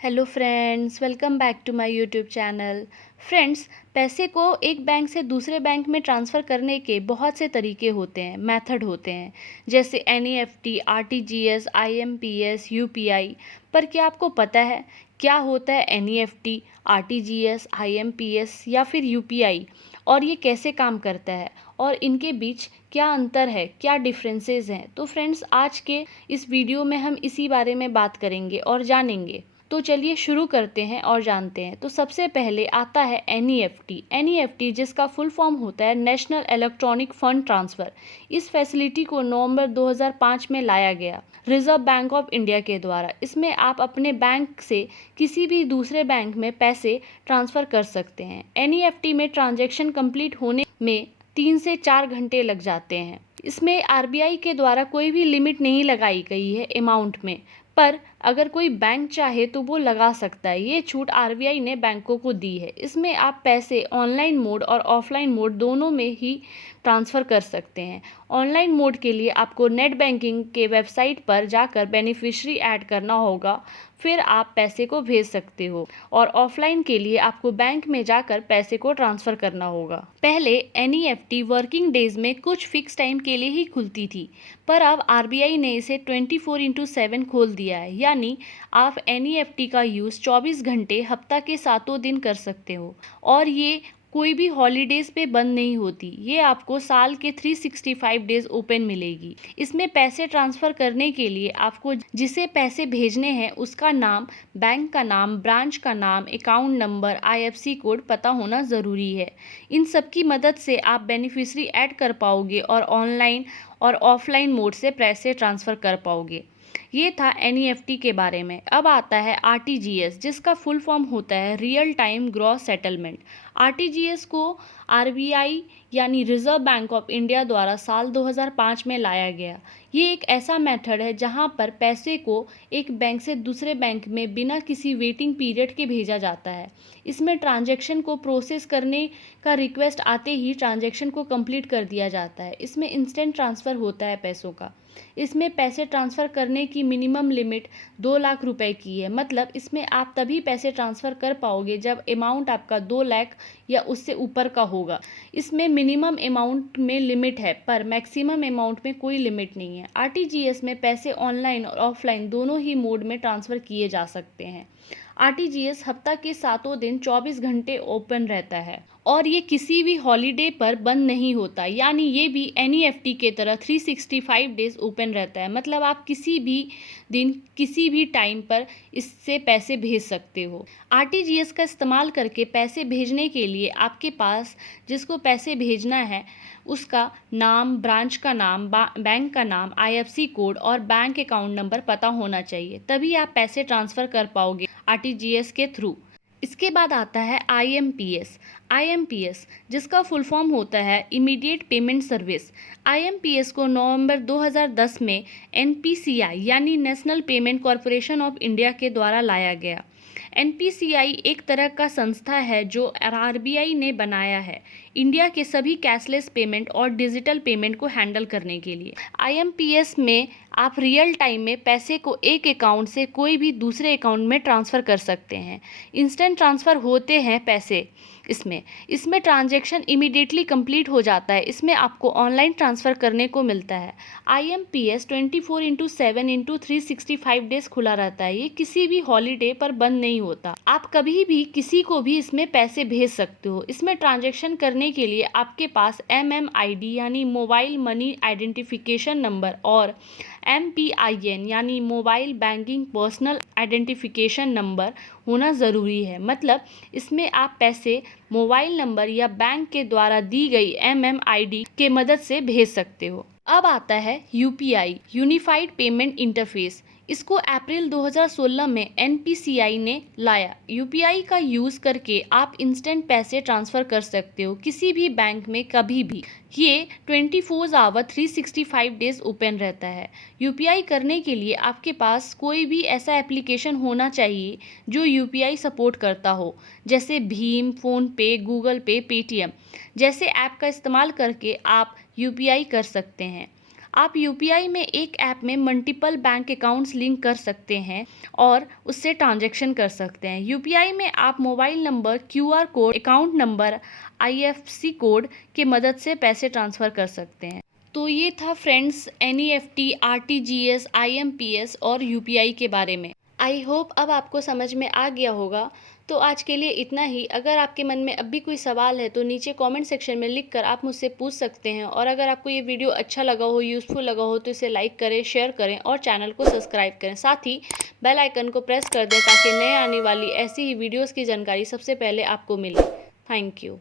Hello friends, welcome back to my YouTube channel. Friends, पैसे को एक बैंक से दूसरे बैंक में ट्रांसफ़र करने के बहुत से तरीके होते हैं, मेथड होते हैं, जैसे एनईएफटी, आरटीजीएस, आईएमपीएस, यूपीआई। पर क्या आपको पता है क्या होता है एनईएफटी, आरटीजीएस, आईएमपीएस या फिर यूपीआई, और ये कैसे काम करता है और इनके बीच क्या अंतर है, क्या डिफरेंसेस हैं? तो फ्रेंड्स, आज के इस वीडियो में हम इसी बारे में बात करेंगे और जानेंगे। तो चलिए शुरू करते हैं और जानते हैं। तो सबसे पहले आता है एनईएफटी। एनईएफटी जिसका फुल फॉर्म होता है नेशनल इलेक्ट्रॉनिक फंड ट्रांसफ़र। इस फैसिलिटी को नवंबर 2005 में लाया गया रिजर्व बैंक ऑफ इंडिया के द्वारा। इसमें आप अपने बैंक से किसी भी दूसरे बैंक में पैसे ट्रांसफ़र कर सकते हैं। एनईएफटी में ट्रांजैक्शन कंप्लीट होने में 3 से 4 घंटे लग जाते हैं। इसमें आरबीआई के द्वारा कोई भी लिमिट नहीं लगाई गई है अमाउंट में, पर अगर कोई बैंक चाहे तो वो लगा सकता है। ये छूट आरबीआई ने बैंकों को दी है। इसमें आप पैसे ऑनलाइन मोड और ऑफलाइन मोड दोनों में ही ट्रांसफ़र कर सकते हैं। ऑनलाइन मोड के लिए आपको नेट बैंकिंग के वेबसाइट पर जाकर बेनिफिशियरी ऐड करना होगा, फिर आप पैसे को भेज सकते हो। और ऑफलाइन के लिए आपको बैंक में जाकर पैसे को ट्रांसफ़र करना होगा। पहले एनईएफटी वर्किंग डेज में कुछ फिक्स टाइम के लिए ही खुलती थी, पर अब आरबीआई ने इसे 24/7 खोल दिया है। यानी आप एनईएफटी का यूज़ 24 घंटे हफ्ता के 7 दिन कर सकते हो, और ये कोई भी हॉलीडेज़ पे बंद नहीं होती। ये आपको साल के 365 डेज ओपन मिलेगी। इसमें पैसे ट्रांसफ़र करने के लिए आपको जिसे पैसे भेजने हैं उसका नाम, बैंक का नाम, ब्रांच का नाम, अकाउंट नंबर, आईएफएससी कोड पता होना ज़रूरी है। इन सब की मदद से आप बेनिफिशियरी ऐड कर पाओगे और ऑनलाइन और ऑफलाइन मोड से पैसे ट्रांसफ़र कर पाओगे। ये था एनईएफटी के बारे में। अब आता है आरटीजीएस जिसका फुल फॉर्म होता है real time gross settlement. RTGS को आरबीआई यानी रिजर्व बैंक ऑफ इंडिया द्वारा साल 2005 में लाया गया। ये एक ऐसा मेथड है जहां पर पैसे को एक बैंक से दूसरे बैंक में बिना किसी वेटिंग पीरियड के भेजा जाता है। इसमें ट्रांजैक्शन को प्रोसेस करने का रिक्वेस्ट आते ही ट्रांजैक्शन को कंप्लीट कर दिया जाता है। इसमें इंस्टेंट ट्रांसफ़र होता है पैसों का। इसमें पैसे ट्रांसफ़र करने की मिनिमम लिमिट 2 लाख रुपए की है। मतलब इसमें आप तभी पैसे ट्रांसफ़र कर पाओगे जब अमाउंट आपका 2 लाख या उससे ऊपर का होगा। इसमें मिनिमम अमाउंट में लिमिट है, पर मैक्सिमम अमाउंट में कोई लिमिट नहीं है। आरटीजीएस में पैसे ऑनलाइन और ऑफलाइन दोनों ही मोड में ट्रांसफ़र किए जा सकते हैं। आरटीजीएस हफ्ता के 7 दिन 24 घंटे ओपन रहता है और ये किसी भी हॉलीडे पर बंद नहीं होता। यानी ये भी एनईएफटी के तरह 365 डेज ओपन रहता है। मतलब आप किसी भी दिन किसी भी टाइम पर इससे पैसे भेज सकते हो। आरटीजीएस का इस्तेमाल करके पैसे भेजने के लिए आपके पास जिसको पैसे भेजना है उसका नाम, ब्रांच का नाम, बैंक का नाम, आईएफएससी कोड और बैंक अकाउंट नंबर पता होना चाहिए, तभी आप पैसे ट्रांसफ़र कर पाओगे आरटीजीएस के थ्रू। इसके बाद आता है आईएमपीएस। आईएमपीएस जिसका फुल फॉर्म होता है इमीडिएट पेमेंट सर्विस। आईएमपीएस को नवंबर 2010 में एनपीसीआई यानी national payment corporation of India के द्वारा लाया गया। एनपीसीआई एक तरह का संस्था है जो आरबीआई ने बनाया है इंडिया के सभी कैशलेस पेमेंट और डिजिटल पेमेंट को हैंडल करने के लिए। आईएमपीएस में आप रियल टाइम में पैसे को एक अकाउंट से कोई भी दूसरे अकाउंट में ट्रांसफ़र कर सकते हैं। इंस्टेंट ट्रांसफ़र होते हैं पैसे। इसमें ट्रांजैक्शन इमीडिएटली कंप्लीट हो जाता है। इसमें आपको ऑनलाइन ट्रांसफ़र करने को मिलता है। आईएमपीएस 24/7 365 डेज खुला रहता है। ये किसी भी हॉलीडे पर बंद नहीं होता। आप कभी भी किसी को भी इसमें पैसे भेज सकते हो। इसमें ट्रांजैक्शन करने के लिए आपके पास एमएमआईडी यानी मोबाइल मनी आइडेंटिफिकेशन नंबर और एमपीआईएन यानी mobile banking personal identification number होना ज़रूरी है। मतलब इसमें आप पैसे मोबाइल नंबर या बैंक के द्वारा दी गई एमएमआईडी के मदद से भेज सकते हो। अब आता है यूपीआई यूनिफाइड पेमेंट इंटरफेस। इसको अप्रैल 2016 में एनपीसीआई ने लाया। यूपीआई का यूज़ करके आप इंस्टेंट पैसे ट्रांसफ़र कर सकते हो किसी भी बैंक में कभी भी। ये 24 आवर 365 डेज ओपन रहता है। यूपीआई करने के लिए आपके पास कोई भी ऐसा एप्लीकेशन होना चाहिए जो यूपीआई सपोर्ट करता हो, जैसे भीम, फ़ोनपे, गूगल पे, पेटीएम जैसे ऐप का इस्तेमाल करके आप यूपीआई कर सकते हैं। आप यूपीआई में एक ऐप में मल्टीपल बैंक अकाउंट्स लिंक कर सकते हैं और उससे ट्रांजैक्शन कर सकते हैं। यूपीआई में आप mobile number, QR code, account number, IFSC code के मदद से पैसे ट्रांसफ़र कर सकते हैं। तो ये था फ्रेंड्स एनईएफटी, आरटीजीएस, आईएमपीएस और यूपीआई के बारे में। आई होप अब आपको समझ में आ गया होगा। तो आज के लिए इतना ही। अगर आपके मन में अब भी कोई सवाल है तो नीचे कमेंट सेक्शन में लिख कर आप मुझसे पूछ सकते हैं। और अगर आपको ये वीडियो अच्छा लगा हो, यूज़फुल लगा हो तो इसे लाइक करें, शेयर करें और चैनल को सब्सक्राइब करें। साथ ही बेल आइकन को प्रेस कर दें ताकि नए आने वाली ऐसी ही वीडियोज़ की जानकारी सबसे पहले आपको मिले। Thank you.